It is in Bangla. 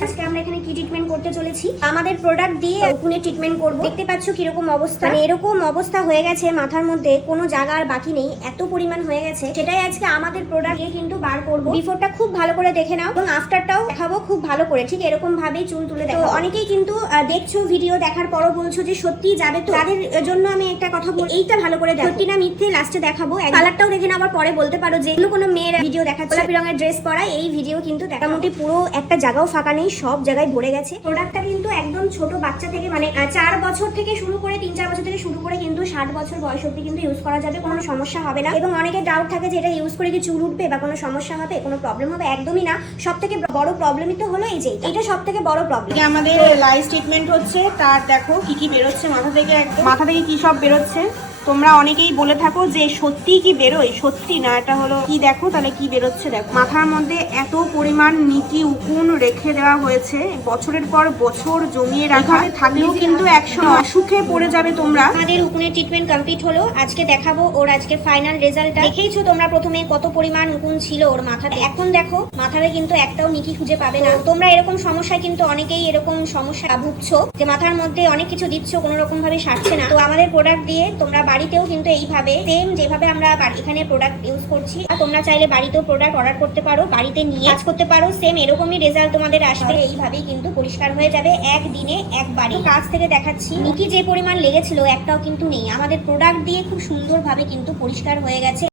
গেছে। আজকে আমরা এখানে কি ট্রিটমেন্ট করতে চলেছি, আমাদের প্রোডাক্ট দিয়ে উকুনে ট্রিটমেন্ট করব। দেখতে পাচ্ছ কিরকম অবস্থা, মানে এরকম অবস্থা হয়ে গেছে, মাথার মধ্যে কোনো জায়গা আর বাকি নেই, এত পরিমাণ হয়ে গেছে। সেটাই আজকে আমাদের প্রোডাক্ট দিয়ে কিন্তু বার করব। বিফোরটা খুব ভালো করে দেখে নাও এবং আফটারটাও দেখাবো খুব ভালো করে, ঠিক এরকম ভাবেই চুল তুলে দেখাবো। অনেকেই কিন্তু দেখছো ভিডিও দেখার পরও বলছো যে সত্যি যাবে, তো তাদের জন্য আমি একটা কথা বলি, এইটা ভালো করে দেখো, সত্যি না মিথ্যে লাস্টে দেখাবো। কালারটাও দেখে না আবার পরে বলতে পারো যে কোনো মেয়ের ভিডিও দেখাচ্ছে গোলাপি রঙের ড্রেস পরা, এই ভিডিও কিন্তু মোটামুটি পুরো একটা জায়গাও ফাঁকা নেই, সব জায়গায় ভরে গেছে। প্রোডাক্টটা কিন্তু একদম ছোট বাচ্চা থেকে, মানে 4 বছর থেকে শুরু করে 3-4 বছর থেকে শুরু করে কিন্তু 60 বছর বয়স অব্দি কিন্তু ইউজ করা যাবে, কোনো সমস্যা হবে না। এবং অনেকে ডাউট থাকে যে এটা ইউজ করে কি চুল উঠবে বা কোনো সমস্যা হবে, কোনো প্রবলেম হবে, একদমই না। সব থেকে বড় প্রবলেমই তো হলো এই যে এটা সব থেকে বড় প্রবলেম। আমাদের লাইভ ট্রিটমেন্ট হচ্ছে, তার দেখো কি কি বেরোচ্ছে মাথা থেকে, একদম মাথা থেকে কি সব বেরোচ্ছে। তোমরা অনেকেই বলে থাকো যে সত্যি কি বেরোয়, সত্যি না, এটা হলো কি দেখো তাহলে কি বেরোচ্ছে। দেখো মাথার মধ্যে এত পরিমাণ নিকি উকুন রেখে দেওয়া হয়েছে, বছরের পর বছর জমিয়ে রাখা থাকলেও কিন্তু একসময় অসুখে পড়ে যাবে তোমরা। আমাদের উকুনের ট্রিটমেন্ট কমপ্লিট হলো, আজকে দেখাবো ওর আজকে ফাইনাল রেজাল্টটা। দেখেইছো তোমরা প্রথমে কত পরিমাণ উকুন ছিল ওর মাথাতে, এখন দেখো মাথাতে কিন্তু একটাও নিকি খুঁজে পাবে না। তোমরা এরকম সমস্যায় কিন্তু অনেকেই এরকম সমস্যা ভুগছো যে মাথার মধ্যে অনেক কিছু দিচ্ছ, কোনো রকম ভাবে সারছে না। তো আমাদের প্রোডাক্ট দিয়ে তোমরা বাড়িতেও কিন্তু এইভাবে সেম যেভাবে আমরা এখানে প্রোডাক্ট ইউজ করছি, তোমরা চাইলে বাড়িতেও প্রোডাক্ট অর্ডার করতে পারো, বাড়িতে নিয়ে কাজ করতে পারো, সেম এরকমই রেজাল্ট তোমাদের আসবে। এইভাবেই কিন্তু পরিষ্কার হয়ে যাবে একদিনে একবারই। কাজ থেকে দেখাচ্ছি নিকি যে পরিমাণ লেগেছিল একটাও কিন্তু নেই, আমাদের প্রোডাক্ট দিয়ে খুব সুন্দরভাবে কিন্তু পরিষ্কার হয়ে গেছে।